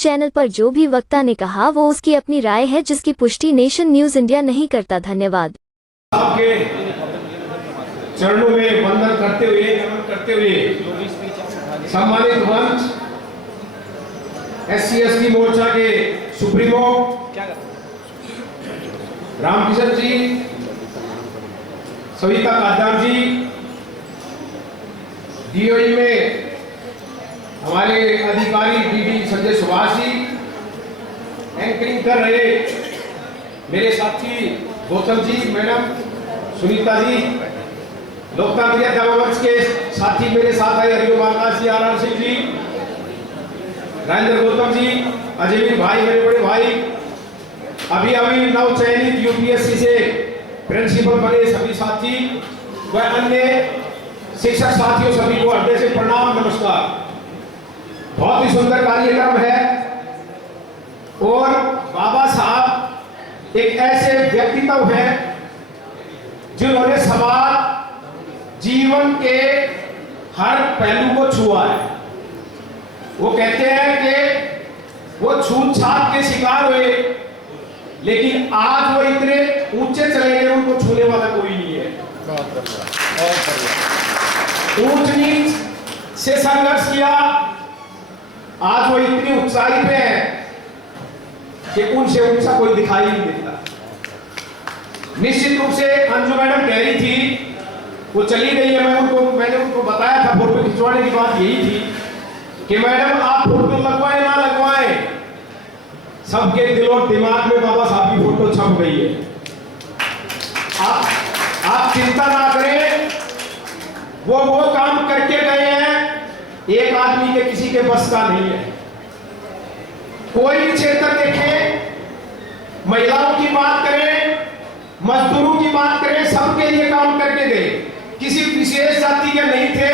Channel पर जो भी वक्ता ने कहा वो उसकी अपनी राय है, जिसकी पुष्टि नेशन न्यूज इंडिया नहीं करता। धन्यवाद। आपके चरणों में वंदन करते हुए सम्मानित मंच SC/ST मोर्चा के सुप्रीमो रामकिशन जी, सविता कादर जी, DOE में हमारे अधिकारी DD संजय सुभाष जी, एंकरिंग कर रहे मेरे साथी गौतम जी, मैडम सुनीता जी, लोकतांत्रिक जनमंच के साथी मेरे साथ आए हरिओम आकाश जी, RR सिंह जी, राजेंद्र गौतम जी, अजयवीर भाई, मेरे बड़े भाई, अभी नव चयनित UPSC से प्रिंसिपल बने सभी साथी व अन्य शिक्षक साथियों, सभी को हृदय से प्रणाम, नमस्कार। बहुत ही सुंदर कार्यक्रम है और बाबा साहब एक ऐसे व्यक्तित्व है जिन्होंने समाज जीवन के हर पहलू को छुआ है। वो कहते हैं कि वो छूत छात के शिकार हुए, लेकिन आज वो इतने ऊंचे चले गए उनको छूने वाला कोई नहीं है। ऊंच नीच से संघर्ष किया, आज वो इतनी ऊंचाई पे है कि उनसे ऊंचा कोई दिखाई नहीं देता। निश्चित रूप से अंजू मैडम कह रही थी, वो चली गई है, मैंने उनको बताया था, फोटो खिंचवाने की बात यही थी कि मैडम आप फोटो लगवाए ना लगवाए, सबके दिल और दिमाग में बाबा साहब की फोटो छप गई है। आप चिंता ना करें, वो काम करके गए हैं, एक आदमी के किसी के बस का नहीं है। कोई भी क्षेत्र देखें, महिलाओं की बात करें, मजदूरों की बात करें, सबके लिए काम करके गए। किसी विशेष जाति के नहीं थे,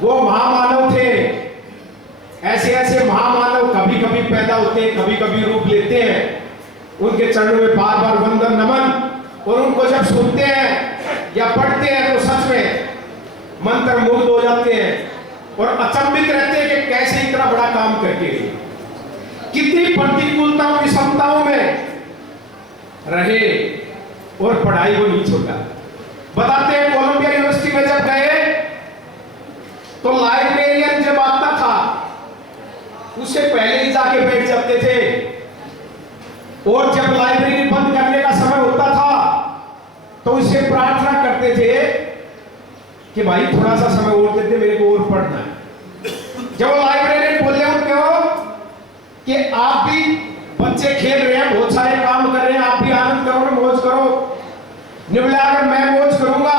वो महामानव थे। ऐसे महामानव कभी कभी पैदा होते हैं, कभी कभी रूप लेते हैं। उनके चरणों में बार बार वंदन नमन, और उनको जब सुनते हैं या पढ़ते हैं तो सच में मंत्र मुग्ध हो जाते हैं और अचंभित रहते हैं कि कैसे इतना बड़ा काम करके गए। कितनी प्रतिकूलताओं विषमताओं में रहे और पढ़ाई को नहीं छोड़ा। बताते हैं कोलंबिया यूनिवर्सिटी में जब गए तो लाइब्रेरियन जब आता था उससे पहले ही जाके बैठ जाते थे, और जब लाइब्रेरी बंद करने का समय होता था तो उससे प्रार्थना करते थे कि भाई थोड़ा सा समय और देते, मेरे को और पढ़ना है। जब वो लाइब्रेरियन बोले उनको कि आप भी, बच्चे खेल रहे हैं, बहुत सारे काम कर रहे हैं, आप भी आनंद करो, मौज करो, निबला अगर मैं मौज करूंगा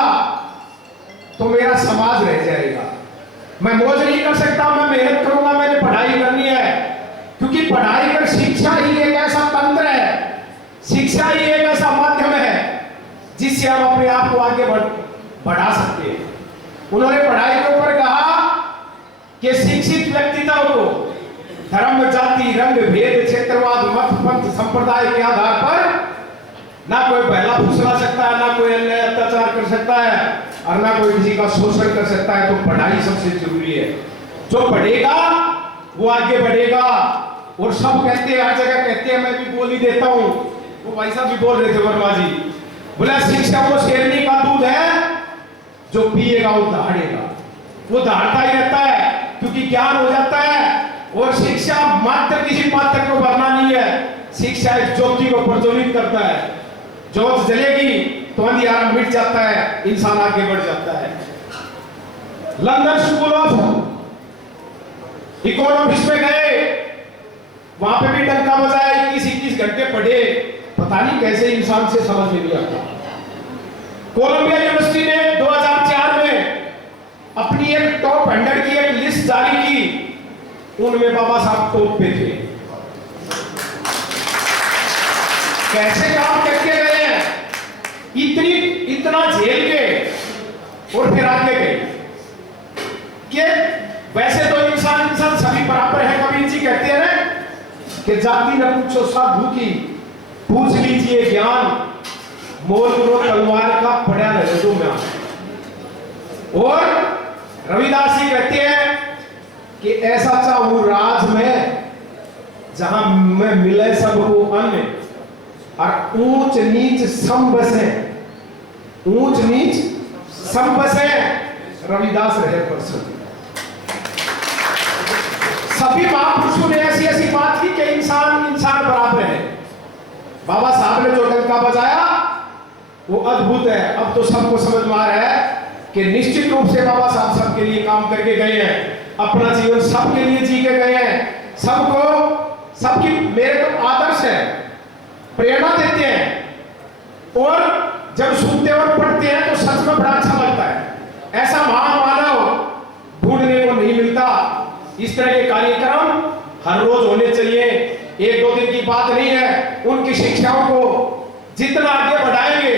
तो मेरा समाज रह जाएगा। मैं मौज नहीं कर सकता, मैं मेहनत करूंगा, मैंने पढ़ाई करनी है, क्योंकि पढ़ाई कर शिक्षा ही एक ऐसा तंत्र है, शिक्षा ही एक ऐसा माध्यम है जिससे हम अपने आप को आगे बढ़ा सकते हैं। उन्होंने पढ़ाई के ऊपर कहा कि शिक्षित व्यक्तित्व को धर्म, जाति, रंग, भेद, क्षेत्रवाद, मत, पंथ, संप्रदाय के आधार पर ना कोई बहला फुसला सकता है, ना कोई अन्याय अत्याचार कर सकता है, और ना कोई किसी का शोषण कर सकता है। तो पढ़ाई सबसे जरूरी है। जो पढ़ेगा वो आगे बढ़ेगा। और सब कहते हैं, हर जगह कहते हैं, मैं भी बोल ही देता हूं, वो भाई साहब भी बोल रहे थे वर्मा जी, बोला शिक्षा वो शेरनी का दूध है, जो पिएगा वो दहाड़ेगा। वो दहाड़ता ही रहता है क्योंकि ज्ञान हो जाता है। और शिक्षा मात्र किसी पात्र को भरना नहीं है, शिक्षा एक ज्योति को प्रज्वलित करता है। ज्योत जलेगी तो अंधियारा मिट जाता है, इंसान आगे बढ़ जाता है। लंदन स्कूल ऑफ इकोनॉमिक्स में गए, वहां पे भी डंका बजाया, 21 घंटे पढ़े, पता नहीं कैसे इंसान से समझ में नहीं आता। कोलंबिया यूनिवर्सिटी ने 2004 में अपनी एक टॉप 100 की एक लिस्ट जारी की, उनमें बाबा साहब टॉप पे थे। कैसे काम करके गए हैं, इतना झेल के और फिर आगे गए। कि वैसे तो इंसान सभी बराबर है, कबीर जी कहते हैं ना कि जाति न पूछो साधु की, पूछ लीजिए ज्ञान, मोल लो तलवार का पड़ा रहे दो में। और रविदास जी कहते हैं कि ऐसा चाहूं राज में जहां में मिले सबको अन्न और ऊंच नीच सम बसे, ऊंच नीच सम बसे, रविदास रहे प्रसन्न। सभी महापुरुषों ने ऐसी ऐसी बात की कि इंसान इंसान बराबर है। बाबा साहब ने जो डंका बजाया वो अद्भुत है। अब तो सबको समझ में आ रहा है कि निश्चित रूप से बाबा साहब सबके लिए काम करके गए हैं, अपना जीवन सबके लिए जी के गए हैं, सबको सबकी मेरे तो आदर्श है, प्रेरणा देते हैं और जब सुनते और पढ़ते हैं तो सच में बड़ा अच्छा लगता है। ऐसा महामानव ढूंढने को नहीं मिलता। इस तरह के कार्यक्रम हर रोज होने चाहिए, एक दो दिन की बात नहीं है। उनकी शिक्षाओं को जितना आगे बढ़ाएंगे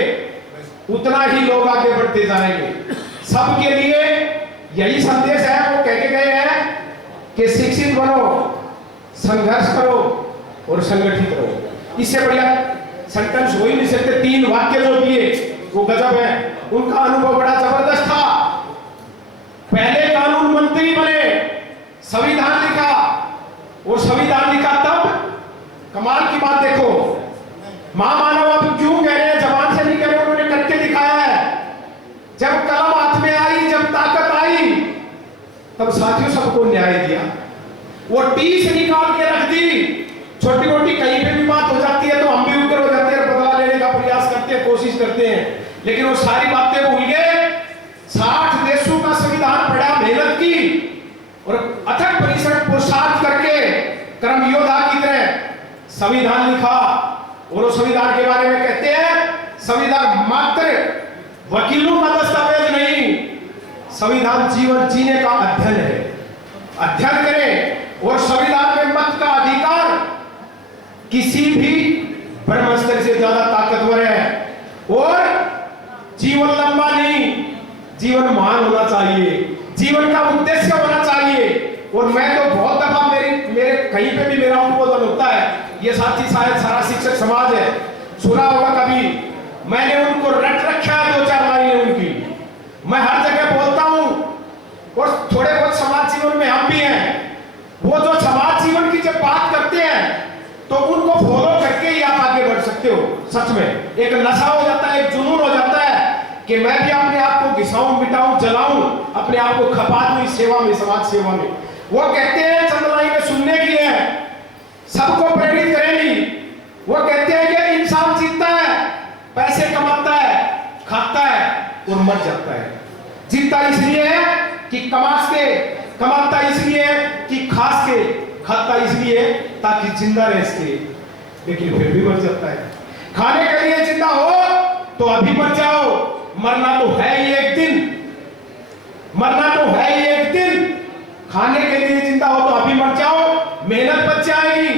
उतना ही लोग आगे बढ़ते जाएंगे। सबके लिए यही संदेश है। वो कह के गए हैं कि शिक्षित बनो, संघर्ष करो और संगठित रहो। इससे बढ़िया सेंटेंस हो ही नहीं सकते। 3 वाक्य जो दिए वो गजब है। उनका अनुभव बड़ा जबरदस्त था। पहले कानून मंत्री बने, संविधान लिखा और संविधान लिखा तब कमाल की बात देखो, महामानव अब क्यों कह रहे हैं, जबान से नहीं कह रहे, उन्होंने करके दिखाया है। जब कलम हाथ में आई, जब ताकत आई, तब साथियों सबको न्याय दिया। वो टीस निकाल के रख दी। छोटी मोटी कहीं पे भी बात हो जाती है तो हम भी उग्र हो जाते हैं, बदला लेने का प्रयास करते हैं, कोशिश करते हैं, लेकिन वो सारी बातें भूल गए। 60 देशों का संविधान पढ़ा, मेहनत की और अथक परिश्रम पुरुषार्थ करके कर्म योद्धा की तरह संविधान लिखा। और संविधान के बारे में कहते हैं संविधान मात्र वकीलों का दस्तावेज नहीं, संविधान जीवन जीने का अध्ययन है। अध्ययन करें और संविधान में मत का अधिकार किसी भी ब्रह्मास्त्र से ज्यादा ताकतवर है। और जीवन लंबा नहीं, जीवन महान होना चाहिए, जीवन का उद्देश्य होना चाहिए। और मैं तो बहुत दफा मेरे कहीं पे भी मेरा उद्बोधन होता है, ये साथी शायद सारा शिक्षक समाज है, सुना होगा कभी, मैंने उनको रट रखा है 2-4 लाइनें उनकी, मैं हर जगह बोलता हूं। और थोड़े बहुत समाज जीवन में हम भी हैं। वो जो समाज जीवन की जब बात करते हैं तो उनको फॉलो करके ही आप आगे बढ़ सकते हो। सच में एक नशा हो जाता है, एक जुनून हो जाता है कि मैं भी अपने आप को घिसाऊं, मिटाऊं, जलाऊं, अपने आप को खपा दूं इस सेवा में, समाज सेवा में। वो कहते हैं चंद लाइनें सुनने की है, सबको प्रेरित करेंगी। वो कहते हैं कि इंसान जीतता है, पैसे कमाता है, खाता है और मर जाता है। जीतता इसलिए है कि कमाता इसलिए कि खास के, खाता इसलिए ताकि जिंदा रह सके, लेकिन फिर भी मर जाता है। खाने के लिए जिंदा हो तो अभी मर जाओ, मरना तो है ही एक दिन, मरना तो है ही एक दिन। खाने के लिए जिंदा हो तो अभी मर जाओ, मेहनत बच जाएगी,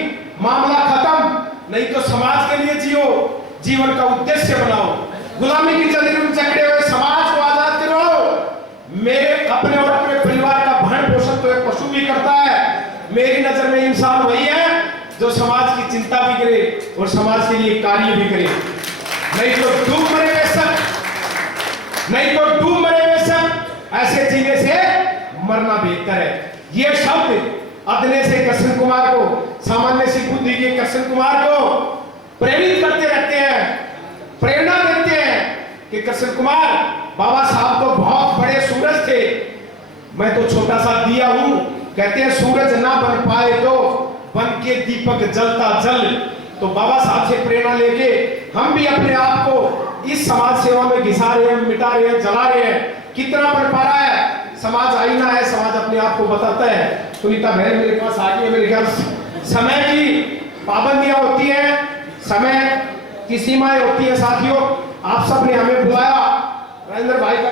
मामला खत्म। नहीं तो समाज के लिए जियो, जीवन का उद्देश्य बनाओ, गुलामी की जंजीरों में जकड़े हुए समाज को आजाद करो। मेरे अपने और अपने परिवार का भरण पोषण तो एक पशु भी करता है। मेरी नजर में इंसान वही है जो समाज की चिंता भी करे और समाज के लिए कार्य भी करे। नहीं तो डूब मरे बेशक, नहीं तो डूब मरे बेशक, ऐसे जीने से मरना बेहतर है। ये शब्द अदने से कृष्ण कुमार को, सामान्य सी बुद्धि के कृष्ण कुमार को प्रेरित करते रहते हैं, प्रेरणा देते हैं कि कृष्ण कुमार बाबा साहब तो बहुत बड़े सूरज थे, मैं तो छोटा सा दिया हूं। कहते हैं सूरज ना बन पाए तो बन के दीपक जलता जल। तो बाबा साहब से प्रेरणा लेके हम भी अपने आप को इस समाज सेवा में घिसा रहे हैं, मिटा रहे हैं, जला रहे हैं। कितना बन पा रहा है? समाज आईना है, समाज अपने आप को बताता है। सुनीता बहन मेरे पास आ गई है। मेरे ख्याल समय की पाबंदियां होती हैं, समय की सीमाएं होती है। साथियों, आप सब ने हमें बुलाया, राजेंद्र भाई का,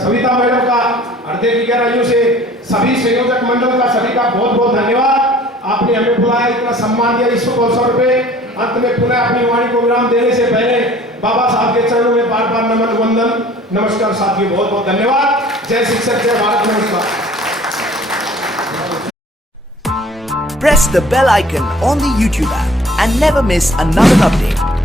सविता मैडम का हृदय की गहराइयों से, सभी संयोजक मंडल का, सभी का बहुत बहुत धन्यवाद। आपने हमें बुलाया, इतना सम्मान दिया इस अवसर पे। अंत में पुनः अपनी वाणी को विराम देने से पहले बाबा साहब के चरणों में बार बार नमन वंदन, नमस्कार साथियों, बहुत बहुत धन्यवाद। जय शिक्षक, जय भारत, नमस्कार। Press the bell icon on the YouTube app and never miss another update.